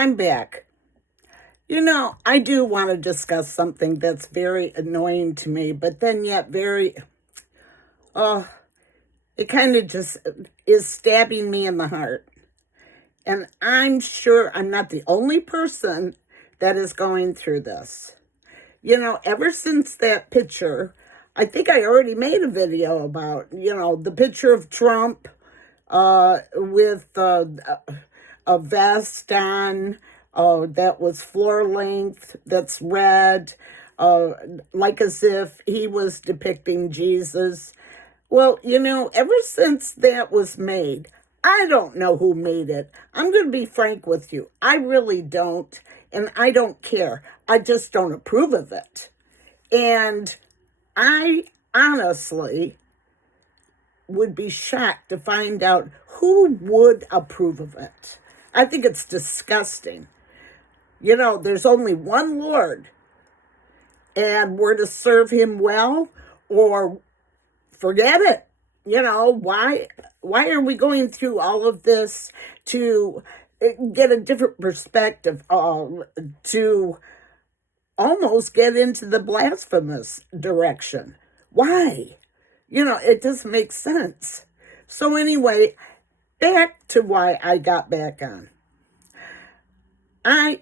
I'm back. I do want to discuss something that's very annoying to me, but then yet oh, it kind of just is stabbing me in the heart. And I'm sure I'm not the only person that is going through this. Ever since that picture, I think I already made a video about, the picture of Trump with a vest on that was floor length, that's red, like as if he was depicting Jesus. Well, ever since that was made, I don't know who made it. I'm going to be frank with you. I really don't, and I don't care. I just don't approve of it. And I honestly would be shocked to find out who would approve of it. I think it's disgusting. There's only one Lord, and we're to serve him well or forget it. Why are we going through all of this to get a different perspective, to almost get into the blasphemous direction? Why? It doesn't make sense. So anyway, back to why I got back on. I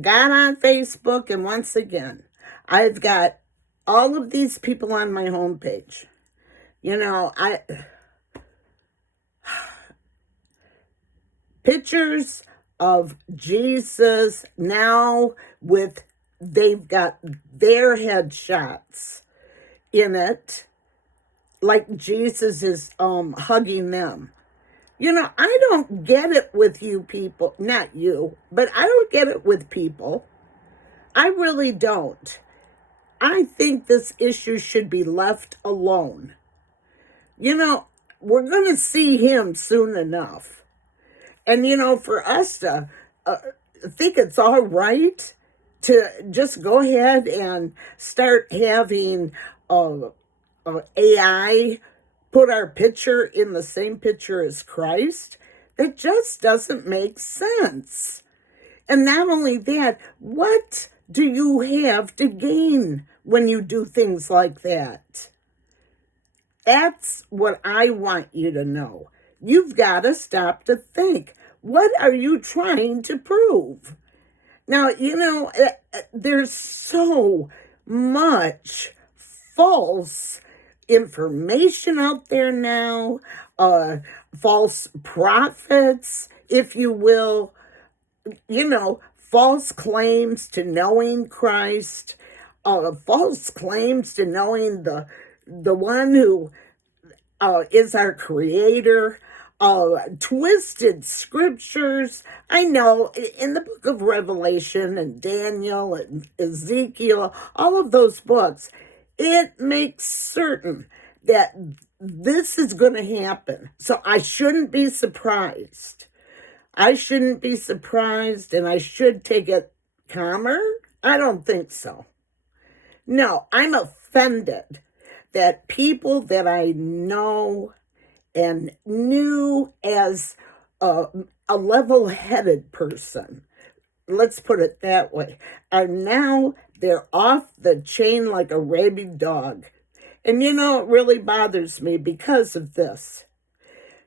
got on Facebook, and once again, I've got all of these people on my homepage. Pictures of Jesus now they've got their headshots in it, like Jesus is hugging them. I don't get it with you people, not you, but I don't get it with people. I really don't. I think this issue should be left alone. We're going to see him soon enough. And, for us to think it's all right to just go ahead and start having AI put our picture in the same picture as Christ, that just doesn't make sense. And not only that, what do you have to gain when you do things like that? That's what I want you to know. You've got to stop to think. What are you trying to prove? Now, there's so much false information out there now, false prophets, if you will, false claims to knowing Christ, false claims to knowing the one who is our creator, twisted scriptures. I know in the book of Revelation and Daniel and Ezekiel, all of those books, it makes certain that this is going to happen. So I shouldn't be surprised. I shouldn't be surprised, and I should take it calmer. I don't think so. No, I'm offended that people that I know and knew as a level-headed person, let's put it that way, are now, they're off the chain like a rabid dog. And it really bothers me because of this.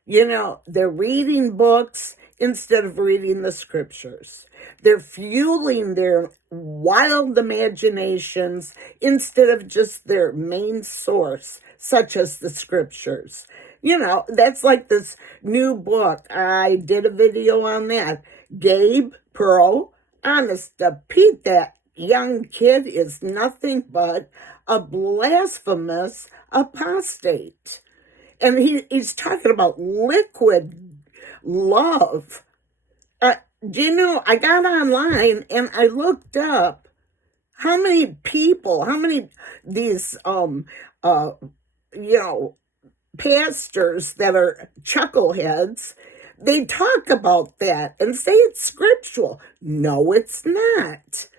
They're reading books instead of reading the scriptures. They're fueling their wild imaginations instead of just their main source, such as the scriptures. That's like this new book. I did a video on that. Gabe Pearl, honest to Pete, that young kid is nothing but a blasphemous apostate. And he's talking about liquid love. I got online and I looked up how many these, pastors that are chuckleheads, they talk about that and say it's scriptural. No, it's not.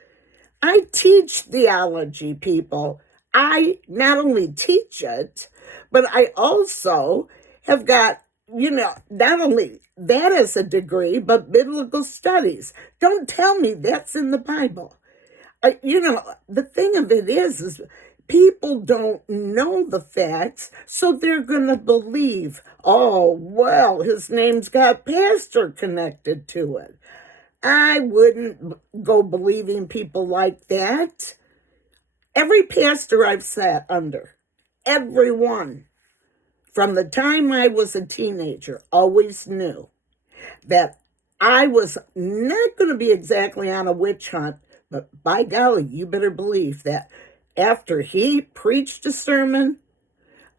I teach theology, people. I not only teach it, but I also have got not only that as a degree, but biblical studies. Don't tell me that's in the Bible. The thing of it is people don't know the facts, so they're going to believe, oh, well, his name's got pastor connected to it. I wouldn't go believing people like that. Every pastor I've sat under, every one, from the time I was a teenager, always knew that I was not going to be exactly on a witch hunt, but by golly, you better believe that after he preached a sermon,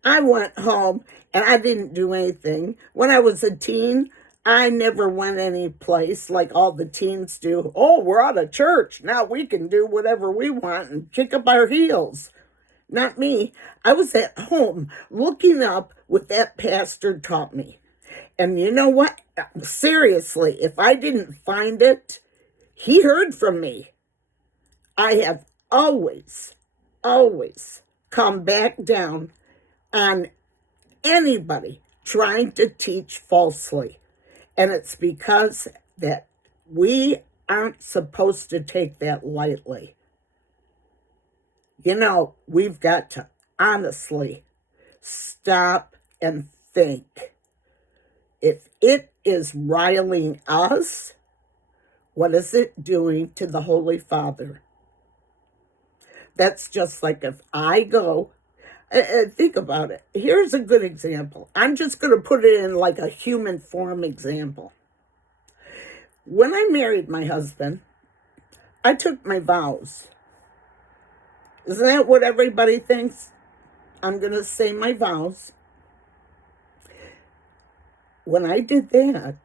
I went home and I didn't do anything. When I was a teen, I never went any place like all the teens do. Oh, we're out of church. Now we can do whatever we want and kick up our heels. Not me. I was at home looking up what that pastor taught me. And you know what? Seriously, if I didn't find it, he heard from me. I have always come back down on anybody trying to teach falsely. And it's because that we aren't supposed to take that lightly. We've got to honestly stop and think. If it is riling us, what is it doing to the Holy Father? That's just like if I go, think about it. Here's a good example. I'm just going to put it in like a human form example. When I married my husband, I took my vows. Isn't that what everybody thinks? I'm going to say my vows. When I did that,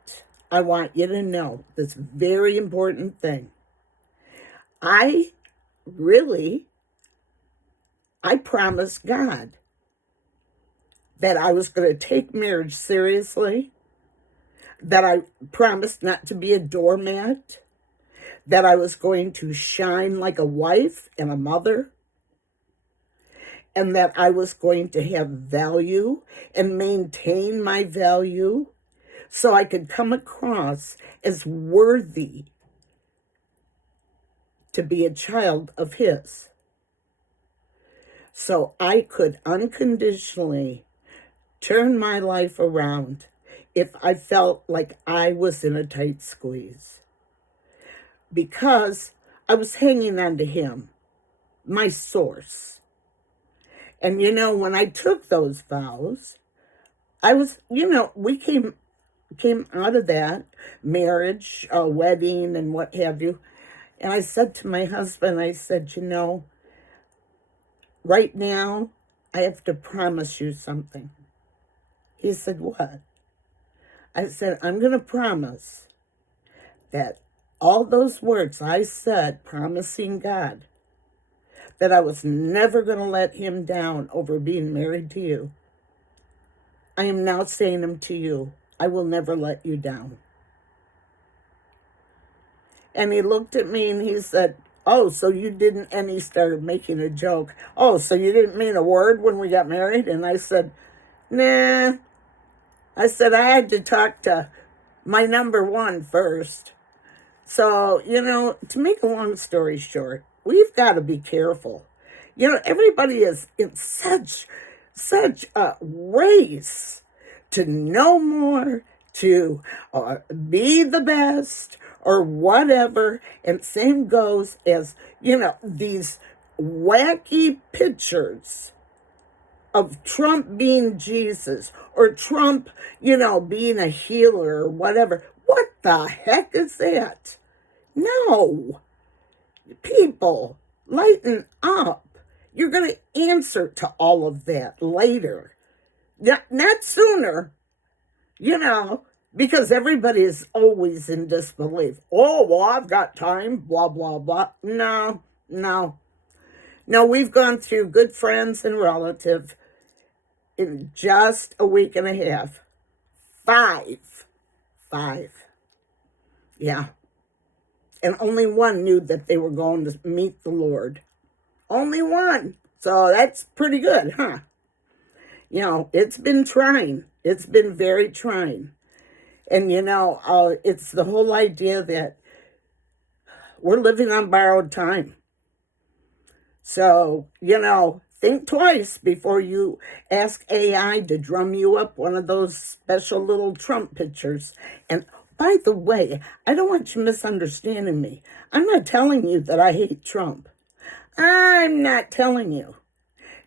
I want you to know this very important thing. I promised God that I was going to take marriage seriously, that I promised not to be a doormat, that I was going to shine like a wife and a mother, and that I was going to have value and maintain my value so I could come across as worthy to be a child of his. So I could unconditionally turn my life around if I felt like I was in a tight squeeze. Because I was hanging on to him, my source. And when I took those vows, I was, we came out of that marriage, wedding, and what have you. And I said to my husband, I said, right now, I have to promise you something. He said, what? I said, I'm going to promise that all those words I said, promising God, that I was never going to let him down over being married to you. I am now saying them to you. I will never let you down. And he looked at me and he said, oh, so you didn't, and he started making a joke. Oh, so you didn't mean a word when we got married? And I said, nah. I said, I had to talk to my number one first. So, to make a long story short, we've got to be careful. Everybody is in such a race to know more, to be the best, or whatever. And same goes as, these wacky pictures of Trump being Jesus, or Trump, being a healer, or whatever. What the heck is that? No. People, lighten up. You're going to answer to all of that later. Not sooner, because everybody is always in disbelief. Oh, well, I've got time, blah, blah, blah. No. We've gone through good friends and relative in just a week and a half. Five. Yeah. And only one knew that they were going to meet the Lord. Only one. So that's pretty good, huh? It's been trying. It's been very trying. And, it's the whole idea that we're living on borrowed time. So, think twice before you ask AI to drum you up one of those special little Trump pictures. And by the way, I don't want you misunderstanding me. I'm not telling you that I hate Trump. I'm not telling you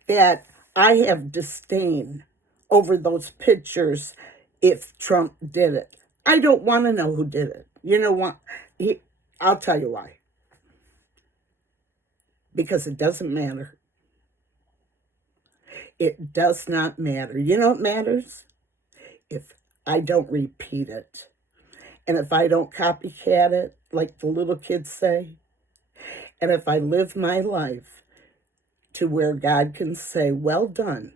that I have disdain over those pictures if Trump did it. I don't want to know who did it. You know what? I'll tell you why. Because it doesn't matter. It does not matter. You know what matters? If I don't repeat it. And if I don't copycat it, like the little kids say. And if I live my life to where God can say, well done,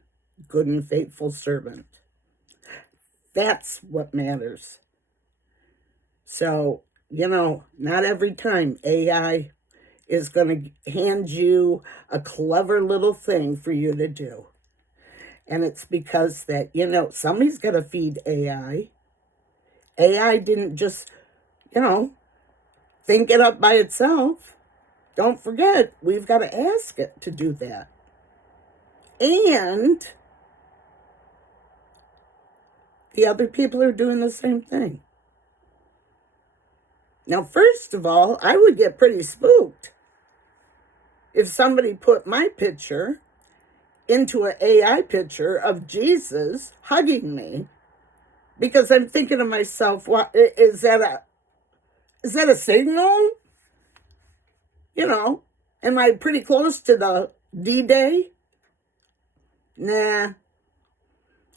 good and faithful servant. That's what matters. So, not every time AI is going to hand you a clever little thing for you to do. And it's because that, somebody's got to feed AI. AI didn't just, think it up by itself. Don't forget, we've got to ask it to do that. And the other people are doing the same thing. Now, first of all, I would get pretty spooked if somebody put my picture into an AI picture of Jesus hugging me, because I'm thinking to myself, what is that a signal? Am I pretty close to the D-Day? Nah.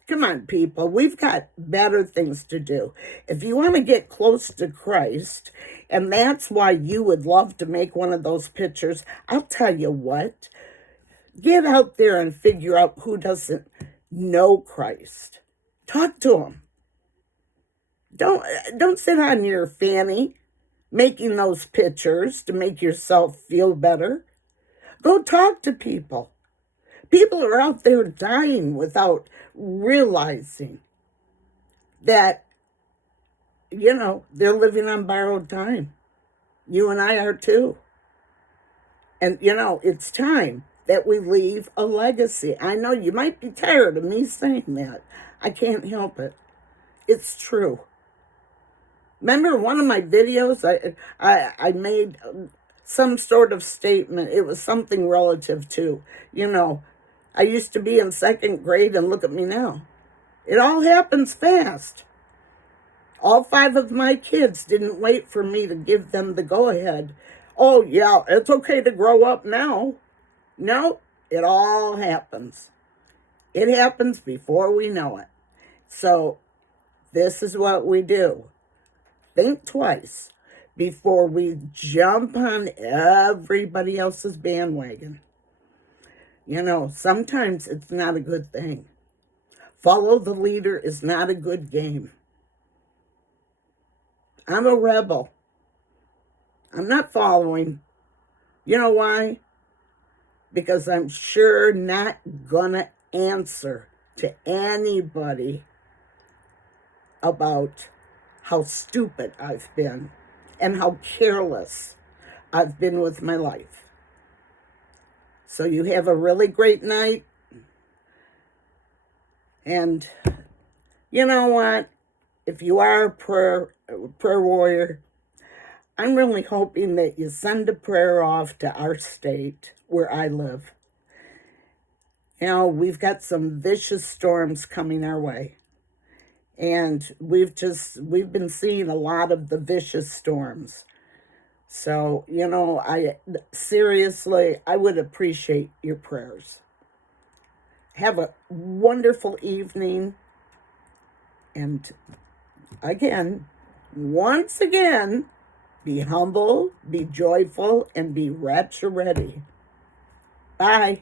Come on, people. We've got better things to do. If you want to get close to Christ, and that's why you would love to make one of those pictures, I'll tell you what. Get out there and figure out who doesn't know Christ. Talk to them. Don't sit on your fanny making those pictures to make yourself feel better. Go talk to people. People are out there dying without realizing that, they're living on borrowed time. You and I are too. And, it's time that we leave a legacy. I know you might be tired of me saying that. I can't help it. It's true. Remember one of my videos, I made some sort of statement. It was something relative to, I used to be in second grade and look at me now. It all happens fast. All 5 of my kids didn't wait for me to give them the go-ahead. Oh, yeah, it's okay to grow up now. No, it all happens. It happens before we know it. So this is what we do. Think twice before we jump on everybody else's bandwagon. Sometimes it's not a good thing. Follow the leader is not a good game. I'm a rebel. I'm not following. You know why? Because I'm sure not gonna answer to anybody about how stupid I've been and how careless I've been with my life. So you have a really great night. And you know what? If you are a prayer warrior, I'm really hoping that you send a prayer off to our state where I live. We've got some vicious storms coming our way. And we've been seeing a lot of the vicious storms. So, I would appreciate your prayers. Have a wonderful evening. And once again, be humble, be joyful, and be rapture ready. Bye.